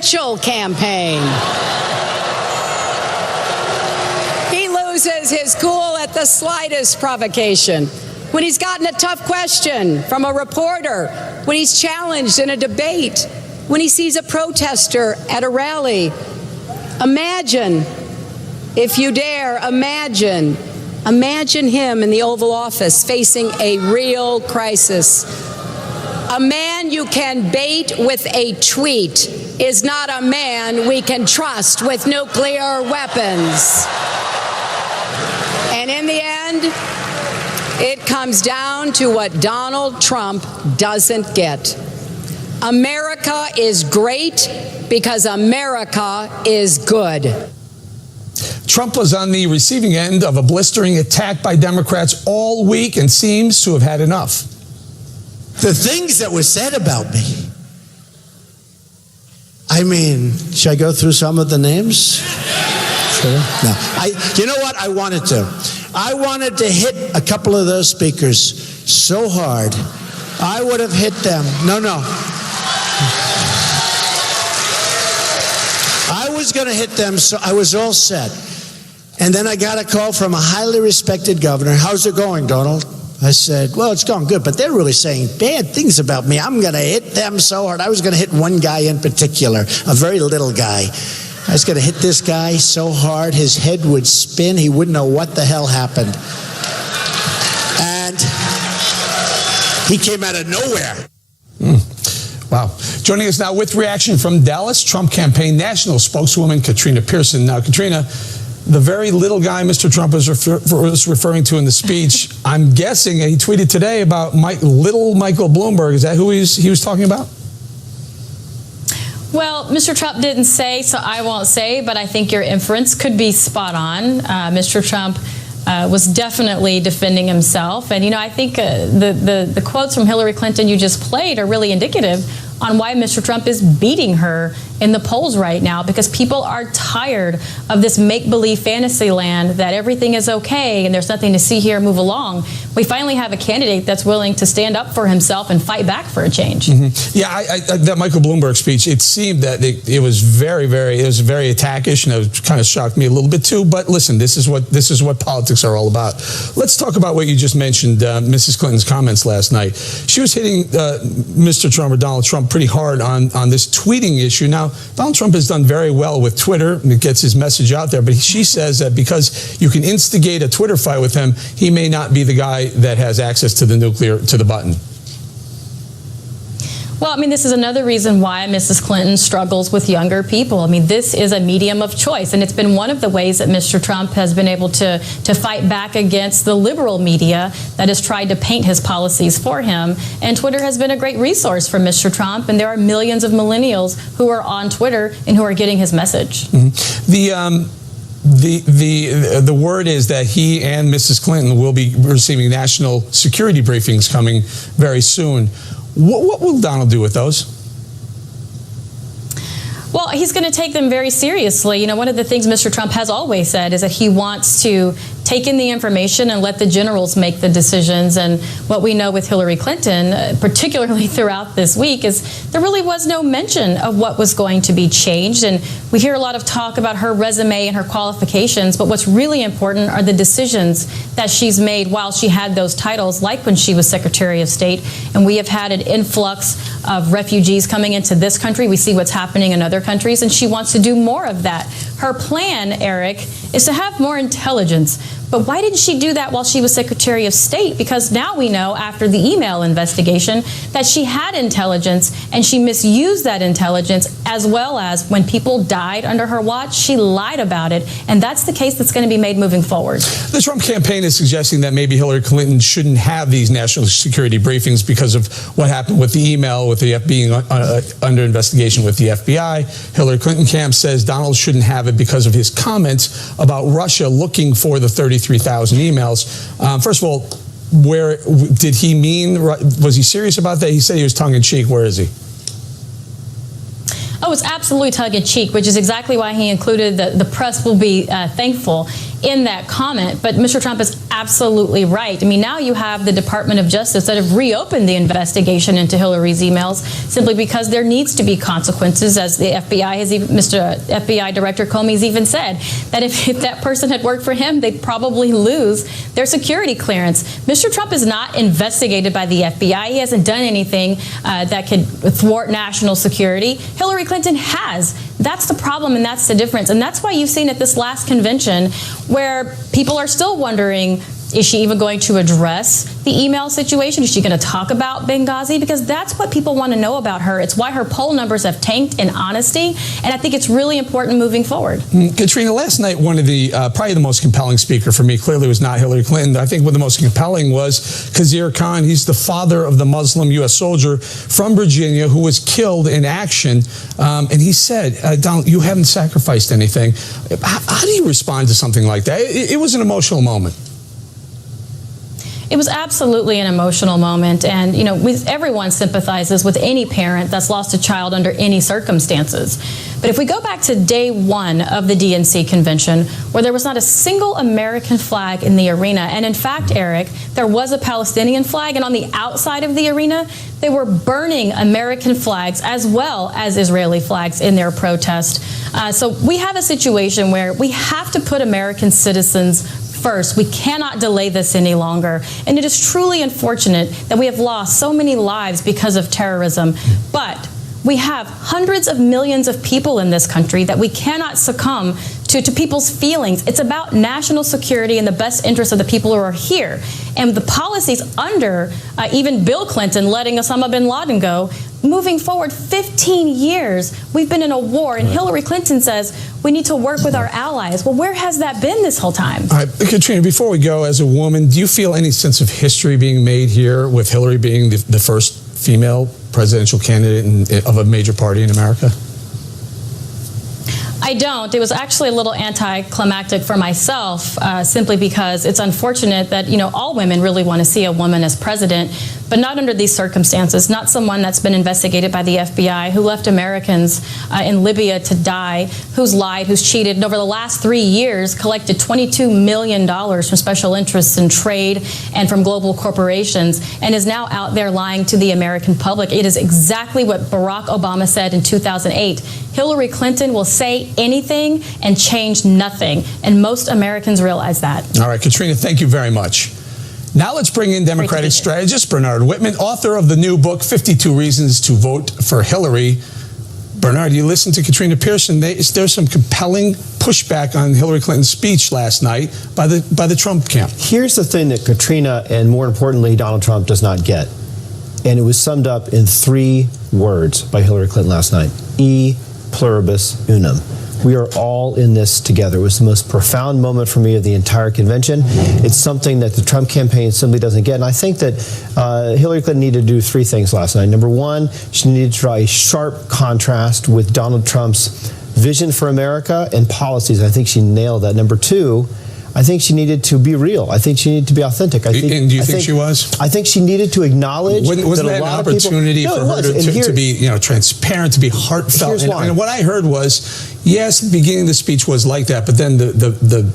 presidential campaign. He loses his cool at the slightest provocation. When he's gotten a tough question from a reporter, when he's challenged in a debate, when he sees a protester at a rally. Imagine, if you dare, imagine him in the Oval Office facing a real crisis. A man you can bait with a tweet is not a man we can trust with nuclear weapons. And in the end, it comes down to what Donald Trump doesn't get. America is great because America is good. Trump was on the receiving end of a blistering attack by Democrats all week and seems to have had enough. The things that were said about me. I mean, should I go through some of the names? Sure. No. You know what? I wanted to hit a couple of those speakers so hard. I would have hit them. No. I was going to hit them, so I was all set. And then I got a call from a highly respected governor. How's it going, Donald? I said, well, it's going good, but they're really saying bad things about me. I'm going to hit them so hard. I was going to hit one guy in particular, a very little guy. I was going to hit this guy so hard his head would spin. He wouldn't know what the hell happened. And he came out of nowhere. Wow. Joining us now with reaction from Dallas, Trump campaign national spokeswoman Katrina Pearson. Now, Katrina, the very little guy Mr. Trump was referring to in the speech, I'm guessing he tweeted today about little Michael Bloomberg. Is that who he was talking about? Well, Mr. Trump didn't say, so I won't say, but I think your inference could be spot on. Mr. Trump was definitely defending himself. And, I think the quotes from Hillary Clinton you just played are really indicative on why Mr. Trump is beating her in the polls right now, because people are tired of this make-believe fantasy land that everything is okay and there's nothing to see here, move along. We finally have a candidate that's willing to stand up for himself and fight back for a change. Mm-hmm. Yeah, that Michael Bloomberg speech, it seemed that it was very attackish, and it kind of shocked me a little bit too. But listen, this is what politics are all about. Let's talk about what you just mentioned, Mrs. Clinton's comments last night. She was hitting Mr. Trump or Donald Trump pretty hard on this tweeting issue. Now, Donald Trump has done very well with Twitter and it gets his message out there, but she says that because you can instigate a Twitter fight with him, he may not be the guy that has access to the button. Well, this is another reason why Mrs. Clinton struggles with younger people. This is a medium of choice, and it's been one of the ways that Mr. Trump has been able to fight back against the liberal media that has tried to paint his policies for him. And Twitter has been a great resource for Mr. Trump, and there are millions of millennials who are on Twitter and who are getting his message. Mm-hmm. The word is that he and Mrs. Clinton will be receiving national security briefings coming very soon. What will Donald do with those? Well, he's going to take them very seriously. One of the things Mr. Trump has always said is that he wants to take in the information and let the generals make the decisions. And what we know with Hillary Clinton, particularly throughout this week, is there really was no mention of what was going to be changed. And we hear a lot of talk about her resume and her qualifications, but what's really important are the decisions that she's made while she had those titles, like when she was Secretary of State. And we have had an influx of refugees coming into this country. We see what's happening in other countries, and she wants to do more of that. Her plan, Eric, is to have more intelligence. But why didn't she do that while she was Secretary of State? Because now we know, after the email investigation, that she had intelligence and she misused that intelligence, as well as when people died under her watch, she lied about it. And that's the case that's going to be made moving forward. The Trump campaign is suggesting that maybe Hillary Clinton shouldn't have these national security briefings because of what happened with the email, with the being under investigation with the FBI. Hillary Clinton camp says Donald shouldn't have it because of his comments about Russia looking for the 33,000 emails. First of all, where did he mean? Was he serious about that? He said he was tongue-in-cheek. Where is he? Oh, it's absolutely tongue-in-cheek, which is exactly why he included the press will be thankful in that comment. But Mr. Trump is absolutely right. I mean, now you have the Department of Justice that have reopened the investigation into Hillary's emails simply because there needs to be consequences, as the FBI has even, Mr. FBI Director Comey's even said, that if that person had worked for him, they'd probably lose their security clearance. Mr. Trump is not investigated by the FBI. He hasn't done anything that could thwart national security. Hillary Clinton has. That's the problem, and that's the difference. And that's why you've seen at this last convention where people are still wondering, is she even going to address the email situation? Is she going to talk about Benghazi? Because that's what people want to know about her. It's why her poll numbers have tanked in honesty, and I think it's really important moving forward. Katrina, last night, one of the, probably the most compelling speaker for me clearly was not Hillary Clinton. I think one of the most compelling was Khizr Khan. He's the father of the Muslim U.S. soldier from Virginia who was killed in action. And he said, Donald, you haven't sacrificed anything. How do you respond to something like that? It was an emotional moment. It was absolutely an emotional moment, and everyone sympathizes with any parent that's lost a child under any circumstances. But if we go back to day one of the DNC convention, where there was not a single American flag in the arena, and in fact, Eric, there was a Palestinian flag, and on the outside of the arena, they were burning American flags as well as Israeli flags in their protest. So we have a situation where we have to put American citizens first. We cannot delay this any longer. And it is truly unfortunate that we have lost so many lives because of terrorism. But we have hundreds of millions of people in this country that we cannot succumb to people's feelings. It's about national security and the best interest of the people who are here. And the policies under even Bill Clinton letting Osama bin Laden go, moving forward 15 years, we've been in a war, and Hillary Clinton says we need to work with our allies. Well, where has that been this whole time? All right, Katrina, before we go, as a woman, do you feel any sense of history being made here with Hillary being the first female presidential candidate of a major party in America? I don't. It was actually a little anticlimactic for myself, simply because it's unfortunate that, all women really want to see a woman as president, but not under these circumstances, not someone that's been investigated by the FBI, who left Americans in Libya to die, who's lied, who's cheated, and over the last 3 years collected $22 million from special interests in trade and from global corporations, and is now out there lying to the American public. It is exactly what Barack Obama said in 2008. Hillary Clinton will say anything and change nothing, and most Americans realize that. All right, Katrina, thank you very much. Now let's bring in Democratic strategist Bernard Whitman, author of the new book, 52 Reasons to Vote for Hillary. Bernard, you listened to Katrina Pearson. There's some compelling pushback on Hillary Clinton's speech last night by the Trump camp. Here's the thing that Katrina, and more importantly, Donald Trump does not get. And it was summed up in 3 words by Hillary Clinton last night. E pluribus unum. We are all in this together. It was the most profound moment for me of the entire convention. It's something that the Trump campaign simply doesn't get. And I think that Hillary Clinton needed to do 3 things last night. Number 1, she needed to draw a sharp contrast with Donald Trump's vision for America and policies. I think she nailed that. Number 2, I think she needed to be real. I think she needed to be authentic. And do you think she was? I think she needed to acknowledge wasn't that a lot an opportunity of people, for her to be transparent, to be heartfelt. And what I heard was, yes, the beginning of the speech was like that, but then the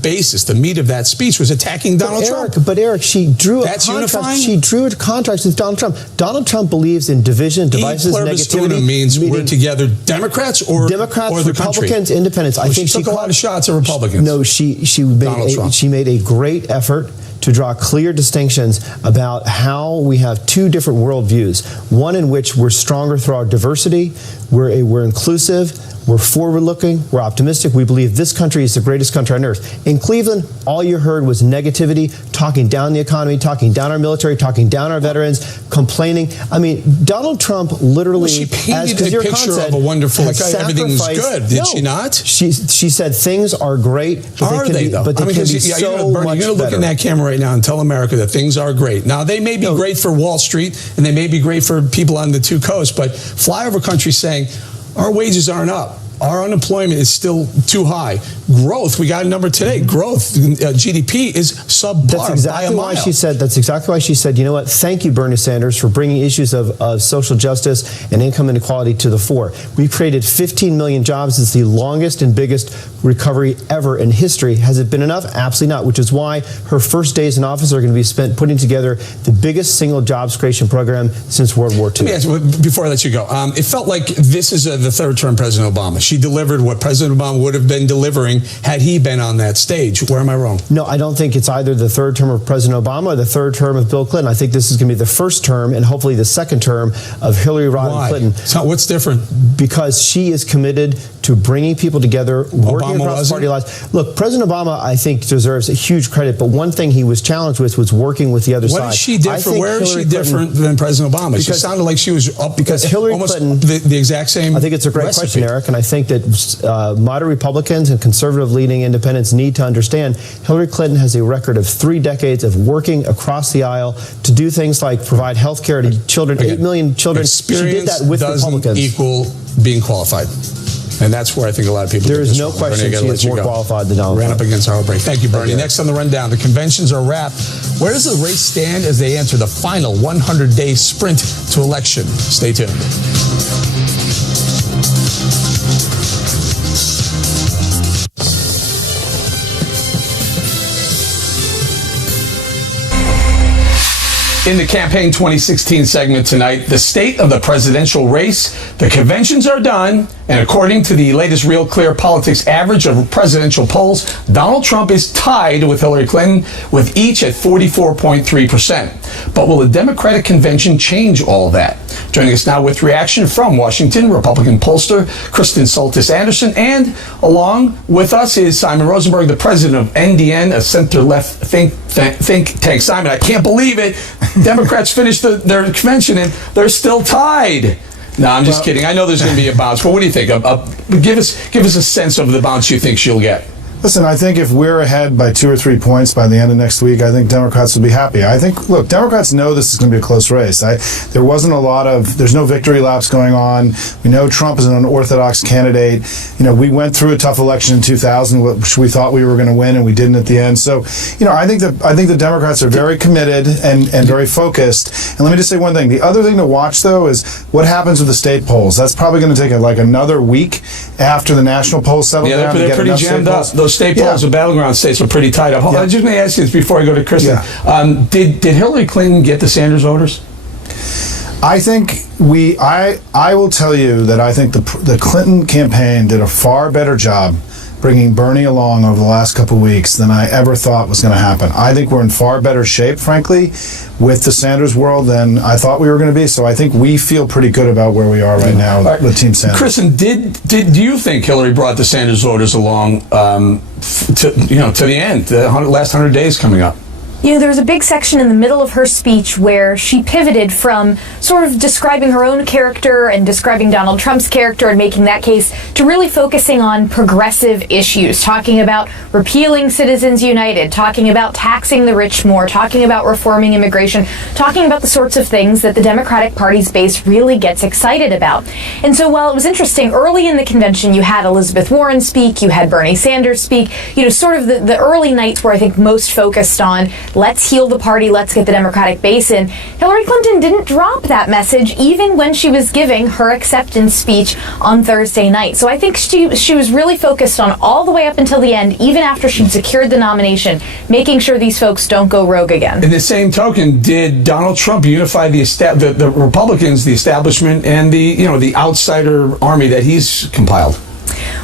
basis, the meat of that speech was attacking Donald Trump. But Eric, she drew That's a contrast. unifying? She drew a contrast with Donald Trump. Donald Trump believes in division, divisiveness, negativity. Means we're together, Democrats or the Republicans, country? Independents. I think she took a lot of shots at Republicans. No, she made a great effort to draw clear distinctions about how we have 2 different worldviews. One in which we're stronger through our diversity, we're inclusive, we're forward-looking, we're optimistic. We believe this country is the greatest country on earth. In Cleveland, all you heard was negativity, talking down the economy, talking down our military, talking down our veterans, complaining. I mean, Donald Trump literally, she painted as a picture of a wonderful, everything's good. Did she not? She said things are great, but they can be so much better. You're going to look in that camera right now and tell America that things are great. Now, they may be great for Wall Street, and they may be great for people on the 2 coasts, but flyover country saying, our wages aren't up. Our unemployment is still too high. Growth, we got a number today. Growth, GDP is subpar. That's exactly why she said. That's exactly why she said. You know what? Thank you, Bernie Sanders, for bringing issues of social justice and income inequality to the fore. We've created 15 million jobs. It's the longest and biggest recovery ever in history. Has it been enough? Absolutely not. Which is why her first days in office are going to be spent putting together the biggest single jobs creation program since World War II. Let me ask you, before I let you go, it felt like this is the third term President Obama. She delivered what President Obama would have been delivering had he been on that stage. Where am I wrong? No, I don't think it's either the third term of President Obama or the third term of Bill Clinton. I think this is going to be the first term and hopefully the second term of Hillary Rodham Clinton. So what's different? Because she is committed to bringing people together, working across party lines. Look, President Obama, I think, deserves a huge credit, but one thing he was challenged with was working with the other side. What is she different? Where is she different than President Obama? She sounded like she was up because Hillary almost Clinton, the exact same. I think it's a great question, Eric, and I think that moderate Republicans and conservative-leaning independents need to understand Hillary Clinton has a record of 3 decades of working across the aisle to do things like provide health care to children, 8 million children. She did that with Republicans. Equal being qualified. And that's where I think a lot of people. There is no question she is more qualified than Donald Trump. Ran up against our break. Thank you, Bernie. Next on the rundown, the conventions are wrapped. Where does the race stand as they enter the final 100-day sprint to election? Stay tuned. In the Campaign 2016 segment tonight, the state of the presidential race. The conventions are done, and according to the latest Real Clear Politics average of presidential polls, Donald Trump is tied with Hillary Clinton, with each at 44.3%. But will the Democratic convention change all that? Joining us now with reaction from Washington, Republican pollster Kristen Soltis Anderson, and along with us is Simon Rosenberg, the president of NDN, a center-left think tank. Simon, I can't believe it. Democrats finished their convention and they're still tied. No, I'm just kidding. I know there's going to be a bounce, but what do you think? Give us a sense of the bounce you think she'll get. Listen, I think if we're ahead by 2 or 3 points by the end of next week, I think Democrats will be happy. I think, look, Democrats know this is going to be a close race. There's no victory laps going on. We know Trump is an unorthodox candidate. You know, we went through a tough election in 2000, which we thought we were going to win, and we didn't at the end. So, you know, I think the Democrats are very committed and very focused. And let me just say one thing. The other thing to watch, though, is what happens with the state polls. That's probably going to take another week after the national polls settle down. They're pretty jammed up. Those state polls, the battleground states, are pretty tight up. I just may ask you this before I go to Kristen. Did Hillary Clinton get the Sanders voters? I think I will tell you that I think the Clinton campaign did a far better job bringing Bernie along over the last couple of weeks than I ever thought was going to happen. I think we're in far better shape, frankly, with the Sanders world than I thought we were going to be. So I think we feel pretty good about where we are right now with Team Sanders. Kristen, do you think Hillary brought the Sanders voters along to the end, the last 100 days coming up? You know, there was a big section in the middle of her speech where she pivoted from sort of describing her own character and describing Donald Trump's character and making that case to really focusing on progressive issues, talking about repealing Citizens United, talking about taxing the rich more, talking about reforming immigration, talking about the sorts of things that the Democratic Party's base really gets excited about. And so while it was interesting, early in the convention you had Elizabeth Warren speak, you had Bernie Sanders speak, you know, sort of the early nights where I think most focused on let's heal the party, let's get the Democratic base in. Hillary Clinton didn't drop that message even when she was giving her acceptance speech on Thursday night. So I think she was really focused on all the way up until the end, even after she'd secured the nomination, making sure these folks don't go rogue again. In the same token, did Donald Trump unify the Republicans, the establishment, and the outsider army that he's compiled?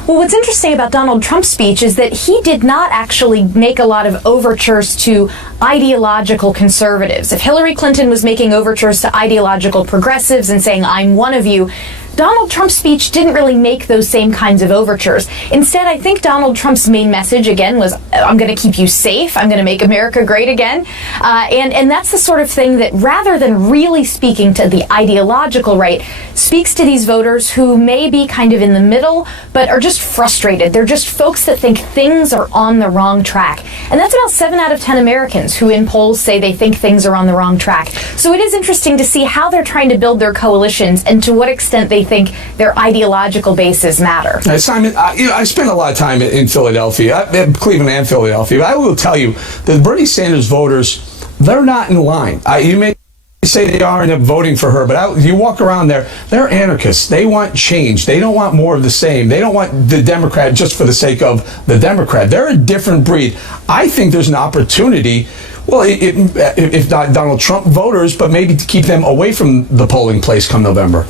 Well, what's interesting about Donald Trump's speech is that he did not actually make a lot of overtures to ideological conservatives. If Hillary Clinton was making overtures to ideological progressives and saying, I'm one of you, Donald Trump's speech didn't really make those same kinds of overtures. Instead, I think Donald Trump's main message, again, was, I'm going to keep you safe, I'm going to make America great again. And that's the sort of thing that, rather than really speaking to the ideological right, speaks to these voters who may be kind of in the middle, but are just frustrated. They're just folks that think things are on the wrong track. And that's about 7 out of 10 Americans who in polls say they think things are on the wrong track. So it is interesting to see how they're trying to build their coalitions and to what extent they they think their ideological bases matter. Simon, I spent a lot of time in Philadelphia, Cleveland and Philadelphia. But I will tell you that Bernie Sanders voters, they're not in line. You may say they are and they're voting for her, but you walk around there, they're anarchists. They want change. They don't want more of the same. They don't want the Democrat just for the sake of the Democrat. They're a different breed. I think there's an opportunity, well, if not Donald Trump voters, but maybe to keep them away from the polling place come November.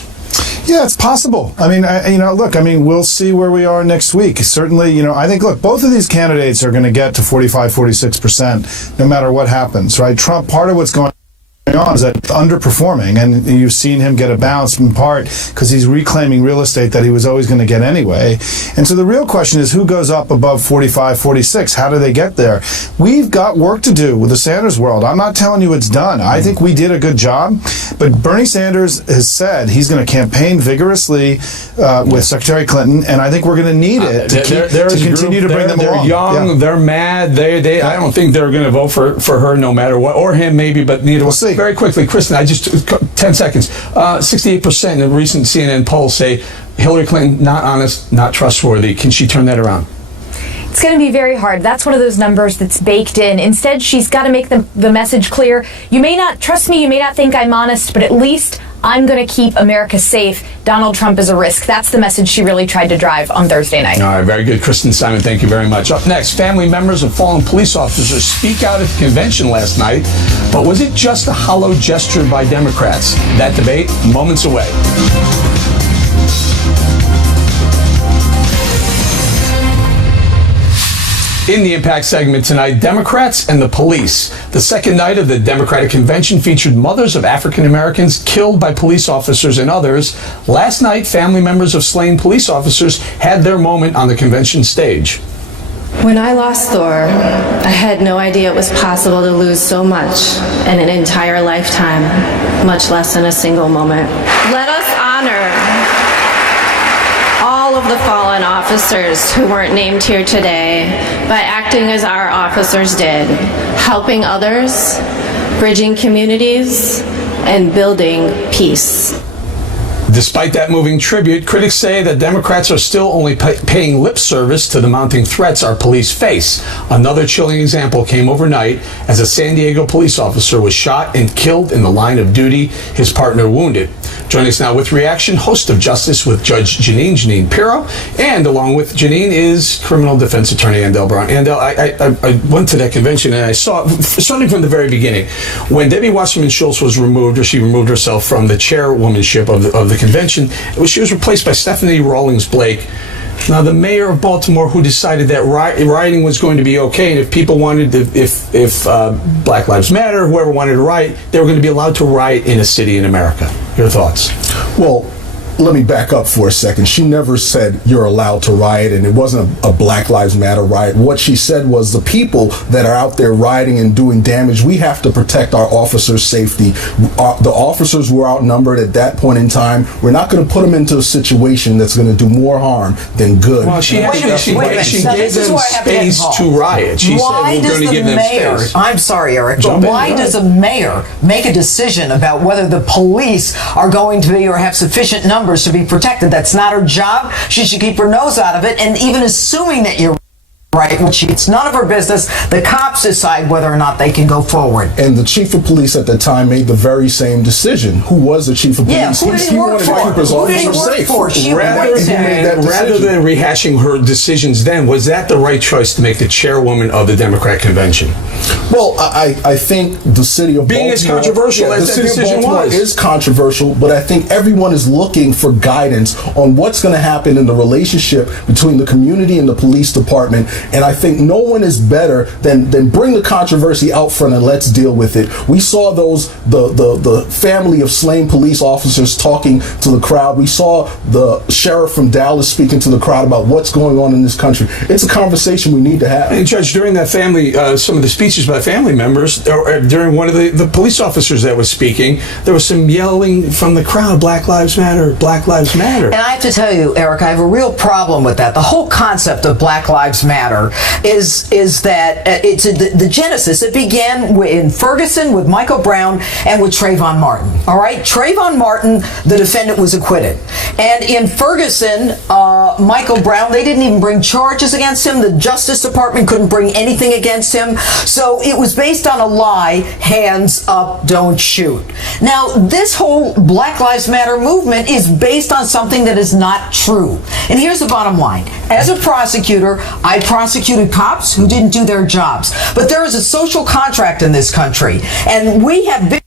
Yeah, it's possible. I mean, look, we'll see where we are next week. Certainly, I think, look, both of these candidates are going to get to 45, 46% no matter what happens, right? Trump, part of what's going on is that underperforming, and you've seen him get a bounce in part because he's reclaiming real estate that he was always going to get anyway. And so the real question is, who goes up above 45, 46? How do they get there? We've got work to do with the Sanders world. I'm not telling you it's done. I think we did a good job, but Bernie Sanders has said he's going to campaign vigorously with Secretary Clinton, and I think we're going to need it to continue to bring them along. They're young, they're mad. I don't think they're going to vote for her no matter what, or him maybe, but neither. We'll see. Very quickly, Kristen, 10 seconds. 68% in a recent CNN poll say Hillary Clinton, not honest, not trustworthy. Can she turn that around? It's going to be very hard. That's one of those numbers that's baked in. Instead, she's got to make the message clear. You may not trust me, you may not think I'm honest, but at least I'm going to keep America safe. Donald Trump is a risk. That's the message she really tried to drive on Thursday night. All right, very good. Kristen Simon, thank you very much. Up next, family members of fallen police officers speak out at the convention last night. But was it just a hollow gesture by Democrats? That debate, moments away. In the Impact segment tonight, Democrats and the police. The second night of the Democratic Convention featured mothers of African Americans killed by police officers and others. Last night, family members of slain police officers had their moment on the convention stage. When I lost Thor, I had no idea it was possible to lose so much in an entire lifetime, much less in a single moment. Let us honor all of the fallen officers who weren't named here today by acting as our officers did, helping others, bridging communities, and building peace. Despite that moving tribute, critics say that Democrats are still only paying lip service to the mounting threats our police face. Another chilling example came overnight as a San Diego police officer was shot and killed in the line of duty, his partner wounded. Joining us now with reaction, host of Justice with Judge Janine Pirro, and along with Janine is criminal defense attorney Andel Brown. Andel, I went to that convention and I saw, starting from the very beginning, when Debbie Wasserman Schultz was removed, or she removed herself from the chairwomanship of the convention, she was replaced by Stephanie Rawlings Blake. Now, the mayor of Baltimore, who decided that rioting was going to be okay, and if people wanted to, if Black Lives Matter, whoever wanted to riot, they were going to be allowed to riot in a city in America. Your thoughts? Well, let me back up for a second. She never said you're allowed to riot, and it wasn't a Black Lives Matter riot. What she said was the people that are out there rioting and doing damage, we have to protect our officers' safety. The officers were outnumbered at that point in time. We're not going to put them into a situation that's going to do more harm than good. Well, she gave them space to riot. She said we're going to give them space. I'm sorry, Eric, but why does a mayor make a decision about whether the police are going to be or have sufficient numbers to be protected? That's not her job. She should keep her nose out of it. And even assuming that you're right, which it's none of her business, the cops decide whether or not they can go forward. And the chief of police at the time made the very same decision. Who was the chief of police? Yeah, who did he work for? Who did he work for? Rather than rehashing her decisions then, was that the right choice to make the chairwoman of the Democrat convention? Well, I think the city of being Baltimore, as controversial as that decision was, is controversial, but I think everyone is looking for guidance on what's going to happen in the relationship between the community and the police department. And I think no one is better than bring the controversy out front and let's deal with it. We saw the family of slain police officers talking to the crowd. We saw the sheriff from Dallas speaking to the crowd about what's going on in this country. It's a conversation we need to have. And Judge, during that family, some of the speeches by family members, during one of the police officers that was speaking, there was some yelling from the crowd, Black Lives Matter, Black Lives Matter. And I have to tell you, Eric, I have a real problem with that. The whole concept of Black Lives Matter matter is that it's the genesis. It began in Ferguson with Michael Brown and with Trayvon Martin. All right, Trayvon Martin, the defendant, was acquitted, and in Ferguson, Michael Brown, they didn't even bring charges against him. The Justice Department couldn't bring anything against him. So it was based on a lie: hands up, don't shoot. Now, this whole Black Lives Matter movement is based on something that is not true. And here's the bottom line. As a prosecutor, I prosecuted cops who didn't do their jobs. But there is a social contract in this country, and we have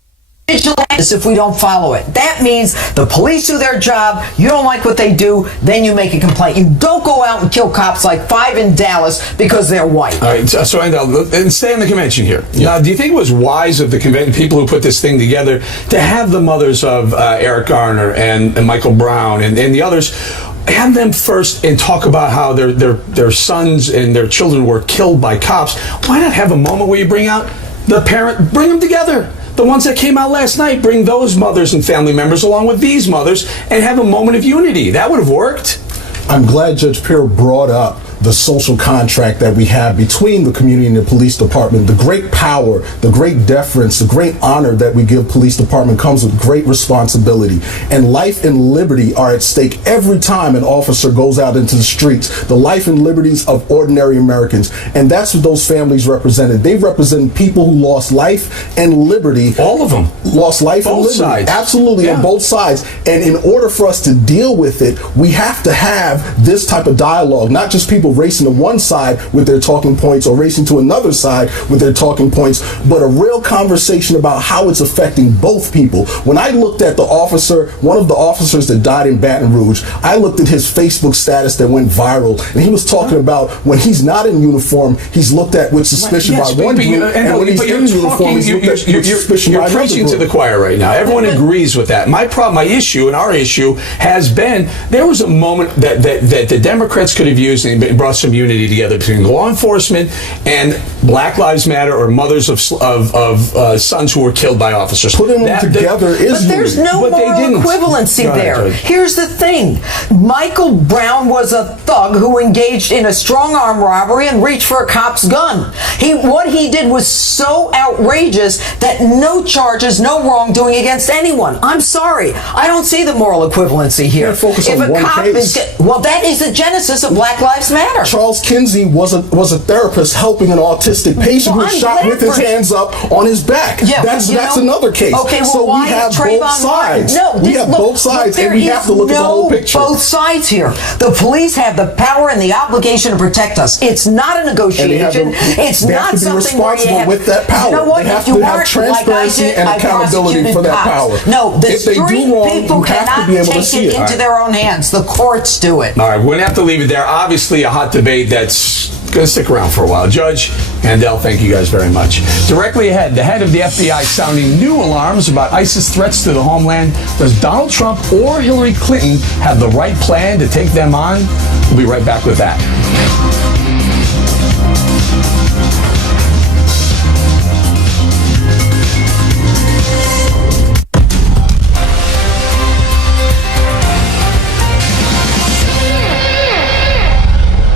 vigilance if we don't follow it. That means the police do their job, you don't like what they do, then you make a complaint. You don't go out and kill cops like 5 in Dallas because they're white. All right, so and stay on the convention here. Yeah. Now, do you think it was wise of the convention, people who put this thing together, to have the mothers of Eric Garner and Michael Brown and the others, have them first and talk about how their sons and their children were killed by cops? Why not have a moment where you bring out the parent, bring them together? The ones that came out last night, bring those mothers and family members along with these mothers and have a moment of unity. That would have worked. I'm glad Judge Pierre brought up the social contract that we have between the community and the police department. The great power, the great deference, the great honor that we give police department comes with great responsibility. And life and liberty are at stake every time an officer goes out into the streets. The life and liberties of ordinary Americans. And that's what those families represented. They represent people who lost life and liberty. All of them. Lost life and liberty. Sides. Absolutely, on both sides. And in order for us to deal with it, we have to have this type of dialogue, not just people racing to one side with their talking points or racing to another side with their talking points, but a real conversation about how it's affecting both people. When I looked at the officer, one of the officers that died in Baton Rouge, I looked at his Facebook status that went viral, and he was talking about when he's not in uniform, he's looked at with suspicion by one group, and when he's in uniform, he's looked at with suspicion by another group. You're preaching to the choir right now. Everyone agrees with that. My issue and our issue has been, there was a moment that the Democrats could have used and brought some unity together between law enforcement and Black Lives Matter, or mothers of sons who were killed by officers. Putting them together is But there's no moral equivalency there. Here's the thing. Michael Brown was a thug who engaged in a strong arm robbery and reached for a cop's gun. What he did was so outrageous that no charges, no wrongdoing against anyone. I'm sorry. I don't see the moral equivalency here. Focus on one case. Well, that is the genesis of Black Lives Matter. Charles Kinsey was a therapist helping an autistic patient who was shot with his hands up on his back. Yeah, that's another case. Okay, well, so we have both sides. We have both sides, and we have to look at the whole picture. Both sides here. The police have the power and the obligation to protect us. It's not a negotiation. It's not something where you have with that power. You know what? They have to have transparency and accountability for that power. No, the if they street do wrong, people you have cannot to be able to take see it into their own hands. The courts do it. All right, we're going to have to leave it there. Obviously, a hot debate that's going to stick around for a while. Judge Handel, thank you guys very much. Directly ahead, the head of the FBI sounding new alarms about ISIS threats to the homeland. Does Donald Trump or Hillary Clinton have the right plan to take them on? We'll be right back with that.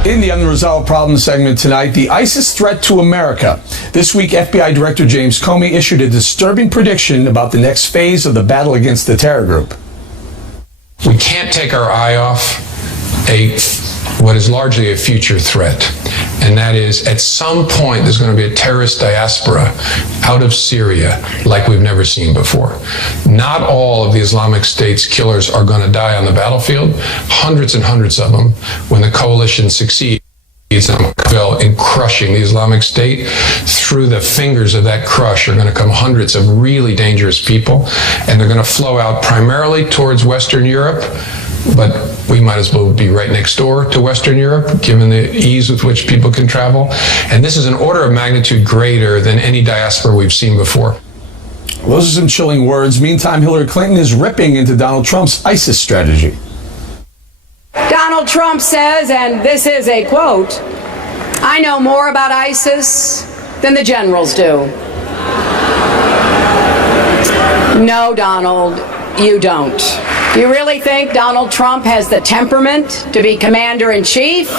In the Unresolved Problems segment tonight, the ISIS threat to America. This week, FBI Director James Comey issued a disturbing prediction about the next phase of the battle against the terror group. We can't take our eye off what is largely a future threat, and that is, at some point there's going to be a terrorist diaspora out of Syria like we've never seen before. Not all of the Islamic State's killers are going to die on the battlefield. Hundreds and hundreds of them, when the coalition succeeds in crushing the Islamic State, through the fingers of that crush are going to come hundreds of really dangerous people, and they're going to flow out primarily towards Western Europe, but we might as well be right next door to Western Europe, given the ease with which people can travel. And this is an order of magnitude greater than any diaspora we've seen before. Those are some chilling words. Meantime, Hillary Clinton is ripping into Donald Trump's ISIS strategy. Donald Trump says, and this is a quote, "I know more about ISIS than the generals do." No, Donald, you don't. Do you really think Donald Trump has the temperament to be commander-in-chief?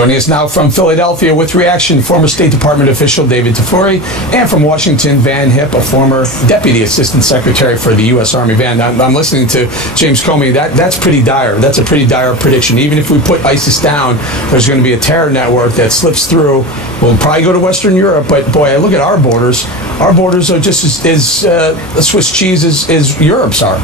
Joining us now from Philadelphia with reaction, former State Department official David Tafuri, and from Washington, Van Hipp, a former Deputy Assistant Secretary for the U.S. Army. Van, I'm listening to James Comey. That's pretty dire. That's a pretty dire prediction. Even if we put ISIS down, there's going to be a terror network that slips through. We'll probably go to Western Europe, but boy, I look at our borders. Our borders are just as Swiss cheese as Europe's are.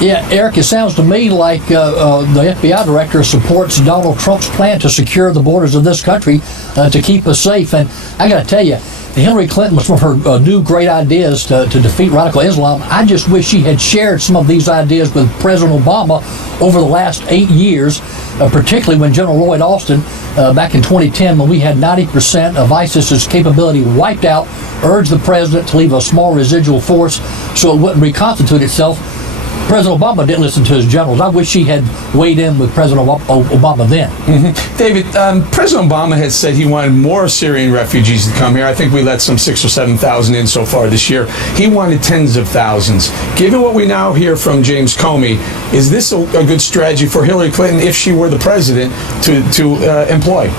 Yeah, Eric, it sounds to me like the FBI director supports Donald Trump's plan to secure the borders of this country to keep us safe. And I got to tell you, Hillary Clinton was one of her new great ideas to defeat radical Islam. I just wish she had shared some of these ideas with President Obama over the last 8 years, particularly when General Lloyd Austin, back in 2010, when we had 90% of ISIS's capability wiped out, urged the president to leave a small residual force so it wouldn't reconstitute itself. President Obama didn't listen to his generals. I wish he had weighed in with President Obama then. Mm-hmm. David, President Obama has said he wanted more Syrian refugees to come here. I think we let some 6,000 or 7,000 in so far this year. He wanted tens of thousands. Given what we now hear from James Comey, is this a good strategy for Hillary Clinton, if she were the president, to employ?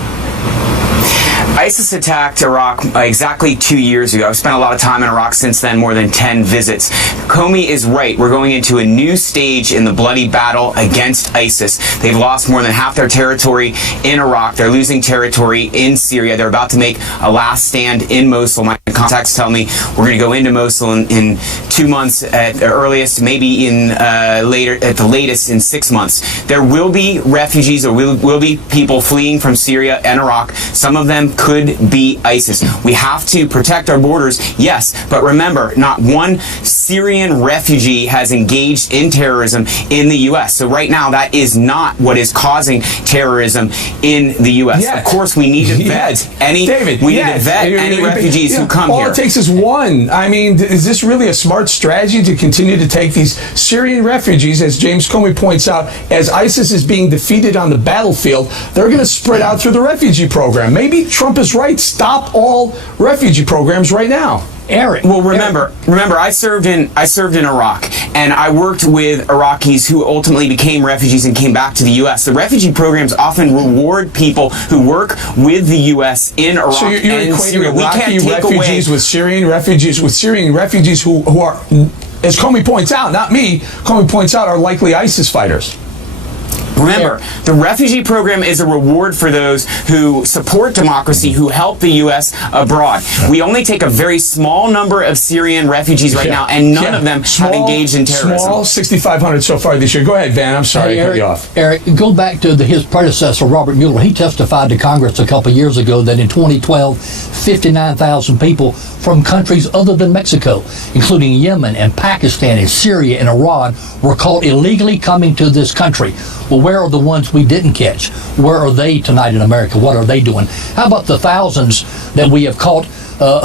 ISIS attacked Iraq exactly 2 years ago. I've spent a lot of time in Iraq since then, more than 10 visits. Comey is right. We're going into a new stage in the bloody battle against ISIS. They've lost more than half their territory in Iraq. They're losing territory in Syria. They're about to make a last stand in Mosul. My contacts tell me we're going to go into Mosul in 2 months at the earliest, maybe in later at the latest in 6 months. There will be refugees, or will be people fleeing from Syria and Iraq. Some of them could be ISIS. We have to protect our borders, yes, but remember, not one Syrian refugee has engaged in terrorism in the U.S. So right now, that is not what is causing terrorism in the U.S. Yet. Of course, we need to vet any refugees who come here. All it takes is one. I mean, is this really a smart strategy to continue to take these Syrian refugees, as James Comey points out, as ISIS is being defeated on the battlefield, they're going to spread out through the refugee program. Maybe Trump is right. Stop all refugee programs right now. Eric. Well, remember, I served in Iraq, and I worked with Iraqis who ultimately became refugees and came back to the U.S. The refugee programs often reward people who work with the U.S. in Iraq. So you're and equating Syria. Iraqi refugees with Syrian refugees who are, as Comey points out, not me, Comey points out, are likely ISIS fighters. Remember, the refugee program is a reward for those who support democracy, who help the U.S. abroad. We only take a very small number of Syrian refugees right now, and none of them have engaged in terrorism. Small, 6,500 so far this year. Go ahead, Van. I'm sorry to cut you off. Eric, go back to his predecessor, Robert Mueller. He testified to Congress a couple of years ago that in 2012, 59,000 people from countries other than Mexico, including Yemen and Pakistan and Syria and Iran, were caught illegally coming to this country. Well, where are the ones we didn't catch? Where are they tonight in America? What are they doing? How about the thousands that we have caught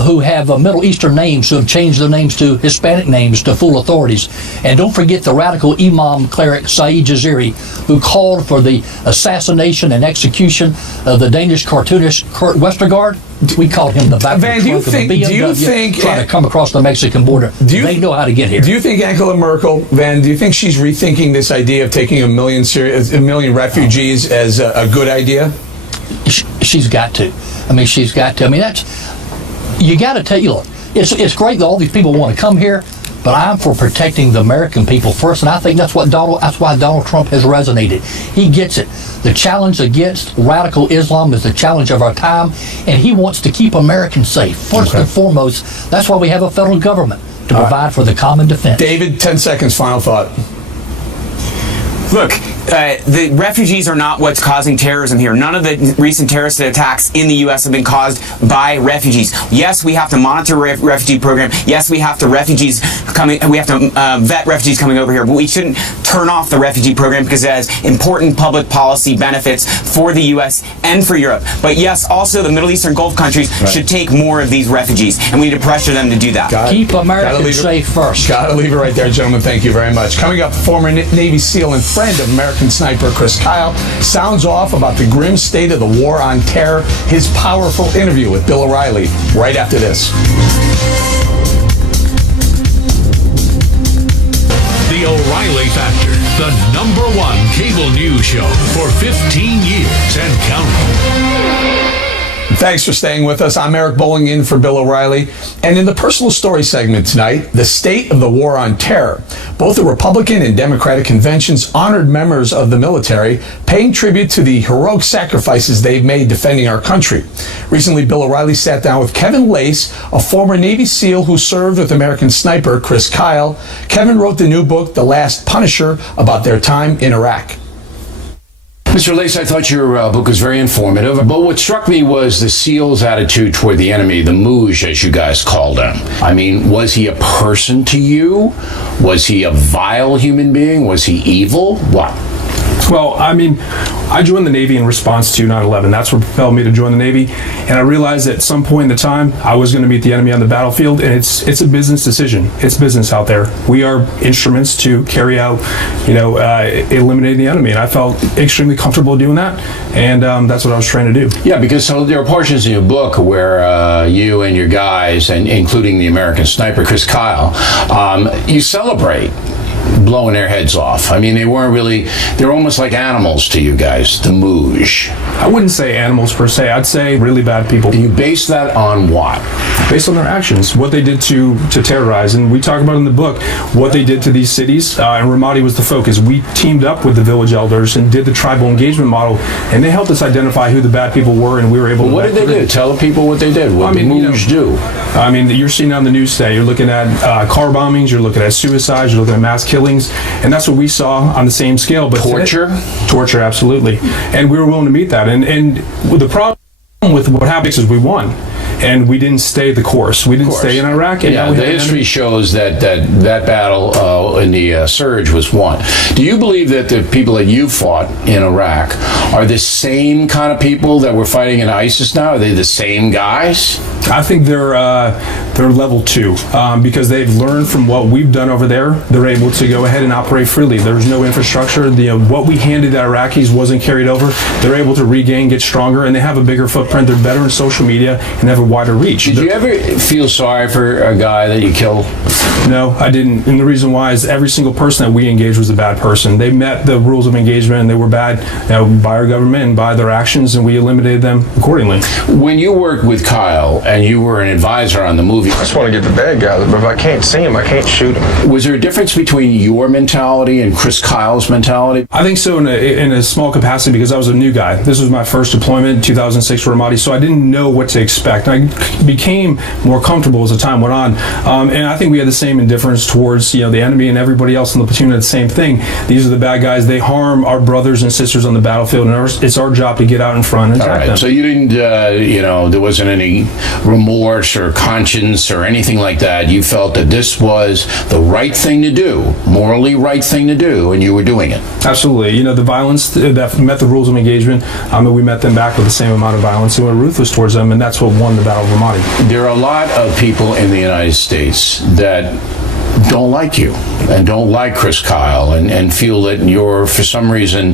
who have Middle Eastern names, who have changed their names to Hispanic names to fool authorities? And don't forget the radical Imam cleric Saeed Jaziri, who called for the assassination and execution of the Danish cartoonist Kurt Westergaard. We called him the back of the BMW trying to come across the Mexican border. They know how to get here. Do you think Angela Merkel, Van, do you think she's rethinking this idea of taking a million refugees as a good idea? She's got to. I mean, she's got to. I mean, you got to tell you, look, it's great that all these people want to come here, but I'm for protecting the American people first, and I think that's why Donald Trump has resonated. He gets it. The challenge against radical Islam is the challenge of our time, and he wants to keep Americans safe. First and foremost, that's why we have a federal government, to provide for the common defense. David, 10 seconds, final thought. Look, the refugees are not what's causing terrorism here. None of the recent terrorist attacks in the U.S. have been caused by refugees. Yes, we have to monitor refugee program. Yes, we have to vet refugees coming over here. But we shouldn't turn off the refugee program because it has important public policy benefits for the U.S. and for Europe. But yes, also the Middle Eastern Gulf countries should take more of these refugees, and we need to pressure them to do that. Keep Americans safe first. Gotta leave it right there, gentlemen. Thank you very much. Coming up, former Navy SEAL and friend of American sniper Chris Kyle sounds off about the grim state of the war on terror. His powerful interview with Bill O'Reilly right after this. The O'Reilly Factor. The #1 cable news show for 15 years and counting. Thanks for staying with us. I'm Eric Bowling in for Bill O'Reilly. And in the personal story segment tonight, the state of the war on terror. Both the Republican and Democratic conventions honored members of the military, paying tribute to the heroic sacrifices they've made defending our country. Recently, Bill O'Reilly sat down with Kevin Lace, a former Navy SEAL who served with American sniper Chris Kyle. Kevin wrote the new book, The Last Punisher, about their time in Iraq. Mr. Lace, I thought your book was very informative, but what struck me was the SEAL's attitude toward the enemy, the Mouge, as you guys called him. I mean, was he a person to you? Was he a vile human being? Was he evil? What? Well, I mean, I joined the Navy in response to 9/11. That's what propelled me to join the Navy. And I realized at some point in the time, I was going to meet the enemy on the battlefield, and it's a business decision. It's business out there. We are instruments to carry out, eliminating the enemy. And I felt extremely comfortable doing that, and that's what I was trying to do. Yeah, because so there are portions in your book where you and your guys, and including the American sniper, Chris Kyle, you celebrate blowing their heads off. I mean, they're almost like animals to you guys, the Mouge. I wouldn't say animals per se. I'd say really bad people. You base that on what? Based on their actions, what they did to terrorize. And we talk about in the book what they did to these cities, and Ramadi was the focus. We teamed up with the village elders and did the tribal engagement model, and they helped us identify who the bad people were, and we were able to... What did they do? Tell the people what they did. What did the Mouge do? I mean, you're seeing on the news today, you're looking at car bombings, you're looking at suicides, you're looking at mass killings, and that's what we saw on the same scale. But torture? Torture, absolutely. And we were willing to meet that. And the problem with what happens is we won. And we didn't stay the course. We didn't stay in Iraq. And the history shows that battle in the surge was won. Do you believe that the people that you fought in Iraq are the same kind of people that were fighting in ISIS now? Are they the same guys? I think they're level 2 because they've learned from what we've done over there. They're able to go ahead and operate freely. There's no infrastructure. What we handed the Iraqis wasn't carried over. They're able to regain, get stronger, and they have a bigger footprint. They're better in social media and have a wider reach. Did you ever feel sorry for a guy that you killed? No, I didn't. And the reason why is every single person that we engaged was a bad person. They met the rules of engagement and they were bad by our government and by their actions, and we eliminated them accordingly. When you worked with Kyle and you were an advisor on the movie, I just want to get the bad guys, but if I can't see him, I can't shoot him. Was there a difference between your mentality and Chris Kyle's mentality? I think so in a small capacity because I was a new guy. This was my first deployment in 2006 for Ramadi, so I didn't know what to expect. I became more comfortable as the time went on, and I think we had the same indifference towards the enemy and everybody else in the platoon had the same thing. These are the bad guys. They harm our brothers and sisters on the battlefield, and it's our job to get out in front and attack them. So you didn't, there wasn't any remorse or conscience or anything like that. You felt that this was the right thing to do, morally right thing to do, and you were doing it. Absolutely. The violence that met the rules of engagement, we met them back with the same amount of violence, and we were ruthless towards them, and that's what won the Battle of Ramadi. There are a lot of people in the United States that don't like you and don't like Chris Kyle and feel that you're, for some reason,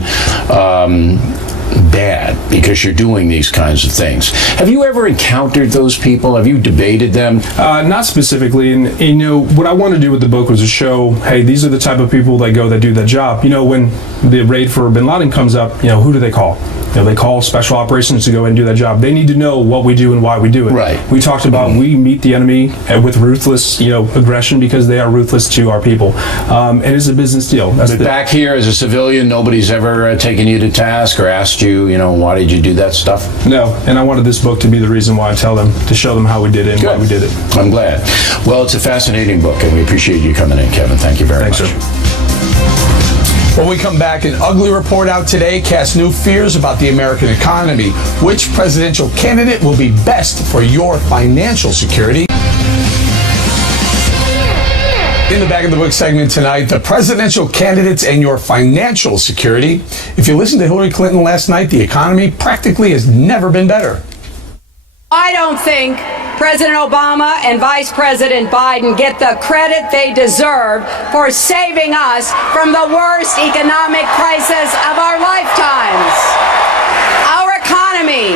bad because you're doing these kinds of things. Have you ever encountered those people? Have you debated them? Not specifically. And what I wanted to do with the book was to show, hey, these are the type of people that do that job. When the raid for bin Laden comes up, who do they call? They call special operations to go and do that job. They need to know what we do and why we do it. Right. We talked about we meet the enemy with ruthless, aggression because they are ruthless to our people. And it's a business deal. But back here as a civilian, nobody's ever taken you to task or asked you, why did you do that stuff? No. And I wanted this book to be the reason why I tell them, to show them how we did it and why we did it. I'm glad. Well, it's a fascinating book, and we appreciate you coming in, Kevin. Thank you very much. Sir. When we come back, an ugly report out today casts new fears about the American economy. Which presidential candidate will be best for your financial security? In the Back of the Book segment tonight, the presidential candidates and your financial security. If you listened to Hillary Clinton last night, the economy practically has never been better. I don't think President Obama and Vice President Biden get the credit they deserve for saving us from the worst economic crisis of our lifetimes. Our economy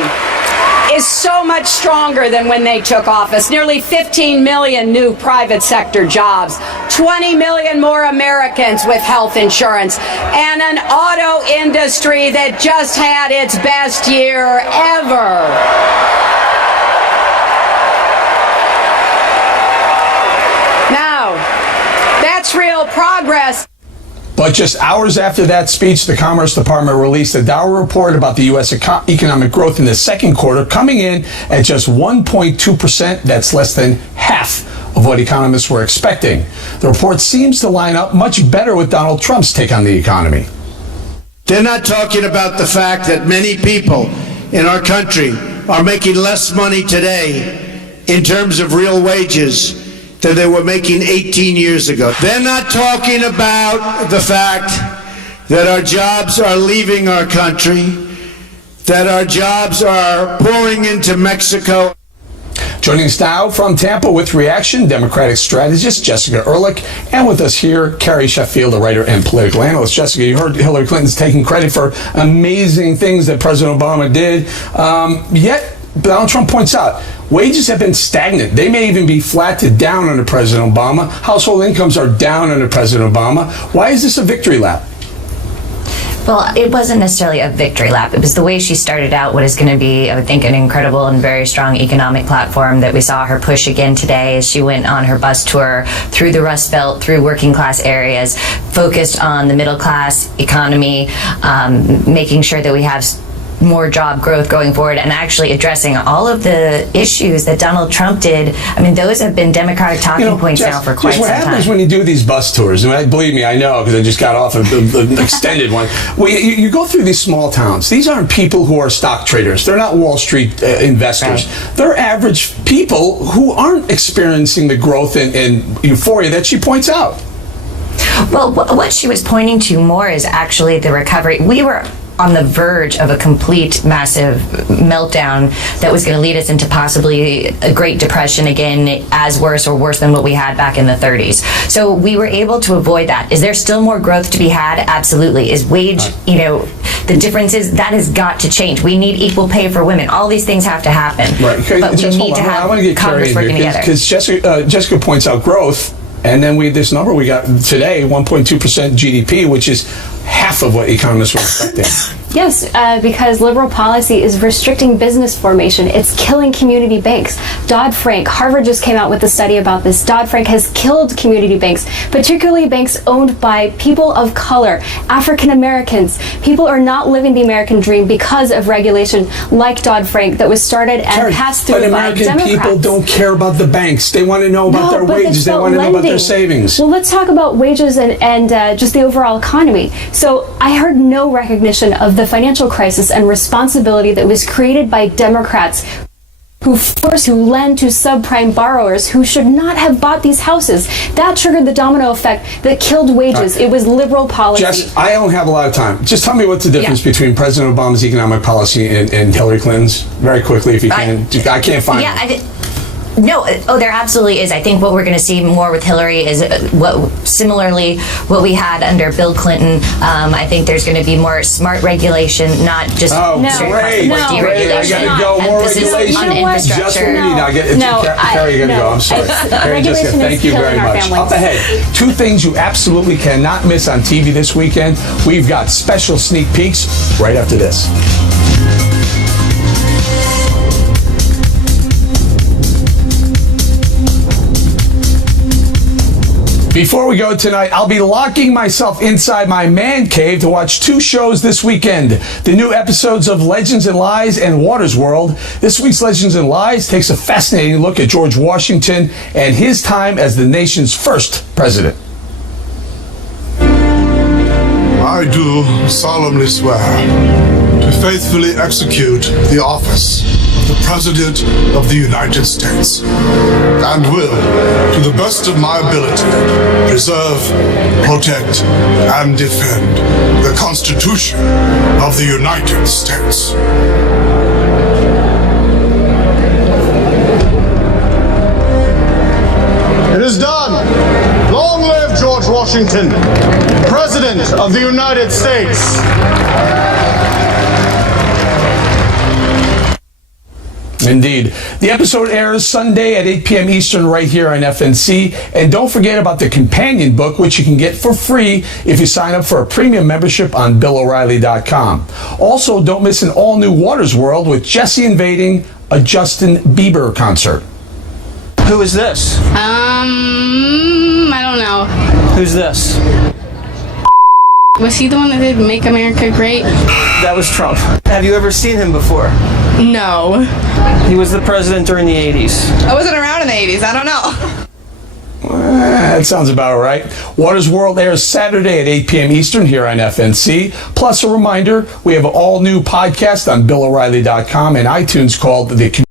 is so much much stronger than when they took office. Nearly 15 million new private sector jobs, 20 million more Americans with health insurance, and an auto industry that just had its best year ever. Now, that's real progress. But just hours after that speech, the Commerce Department released a dour report about the U.S. economic growth in the second quarter, coming in at just 1.2%. That's less than half of what economists were expecting. The report seems to line up much better with Donald Trump's take on the economy. They're not talking about the fact that many people in our country are making less money today in terms of real wages than they were making 18 years ago. They're not talking about the fact that our jobs are leaving our country, that our jobs are pouring into Mexico. Joining us now from Tampa with reaction, Democratic strategist Jessica Ehrlich, and with us here, Carrie Sheffield, a writer and political analyst. Jessica, you heard Hillary Clinton's taking credit for amazing things that President Obama did, yet Donald Trump points out wages have been stagnant. They may even be flat to down under President Obama. Household incomes are down under President Obama. Why is this a victory lap? Well, it wasn't necessarily a victory lap. It was the way she started out what is going to be, I think, an incredible and very strong economic platform that we saw her push again today as she went on her bus tour through the Rust Belt, through working class areas, focused on the middle class economy, making sure that we have more job growth going forward, and actually addressing all of the issues that Donald Trump did. I mean, those have been Democratic talking points now for quite some time. What happens when you do these bus tours, and believe me, I know because I just got off an extended one. Well, you go through these small towns. These aren't people who are stock traders. They're not Wall Street investors. Right. They're average people who aren't experiencing the growth and euphoria that she points out. Well, what she was pointing to more is actually the recovery. We were on the verge of a complete massive meltdown that was going to lead us into possibly a Great Depression again, as worse or worse than what we had back in the 30s. So we were able to avoid that. Is there still more growth to be had? Absolutely. Is wage, the difference is that has got to change. We need equal pay for women. All these things have to happen. Right. But we need to have Congress working together. Because Jessica points out growth, and then this number we got today, 1.2% GDP, which is half of what economists were expecting. Yes, because liberal policy is restricting business formation. It's killing community banks. Dodd-Frank, Harvard just came out with a study about this. Dodd-Frank has killed community banks, particularly banks owned by people of color, African Americans. People are not living the American dream because of regulation like Dodd-Frank that was started and passed through by Democrats. But American people don't care about the banks. They want to know about their wages. They want to know about their savings. Well, let's talk about wages and just the overall economy. So I heard no recognition of the financial crisis and responsibility that was created by Democrats who lend to subprime borrowers who should not have bought these houses. That triggered the domino effect that killed wages. It was liberal policy. Jess, I don't have a lot of time. Just tell me what's the difference between President Obama's economic policy and Hillary Clinton's, very quickly, if you can. I can't find it. No, there absolutely is. I think what we're going to see more with Hillary is similarly what we had under Bill Clinton. I think there's going to be more smart regulation, not just great. I got to go. More regulation. Just what we need. Carrie, you got to go. I'm sorry. Carrie, Jessica, thank you very much. Up ahead, two things you absolutely cannot miss on TV this weekend. We've got special sneak peeks right after this. Before we go tonight, I'll be locking myself inside my man cave to watch two shows this weekend. The new episodes of Legends and Lies and Water's World. This week's Legends and Lies takes a fascinating look at George Washington and his time as the nation's first president. I do solemnly swear to faithfully execute the office of the President of the United States, and will, to the best of my ability, preserve, protect, and defend the Constitution of the United States. It is done! Long live George Washington, President of the United States! Indeed. The episode airs Sunday at 8 p.m. Eastern right here on FNC. And don't forget about the companion book, which you can get for free if you sign up for a premium membership on BillO'Reilly.com. Also, don't miss an all-new Waters World with Jesse invading a Justin Bieber concert. Who is this? I don't know. Who's this? Was he the one that did Make America Great? That was Trump. Have you ever seen him before? No. He was the president during the 80s. I wasn't around in the 80s. I don't know. That sounds about right. Waters World airs Saturday at 8 p.m. Eastern here on FNC. Plus, a reminder, we have an all-new podcast on BillO'Reilly.com and iTunes called The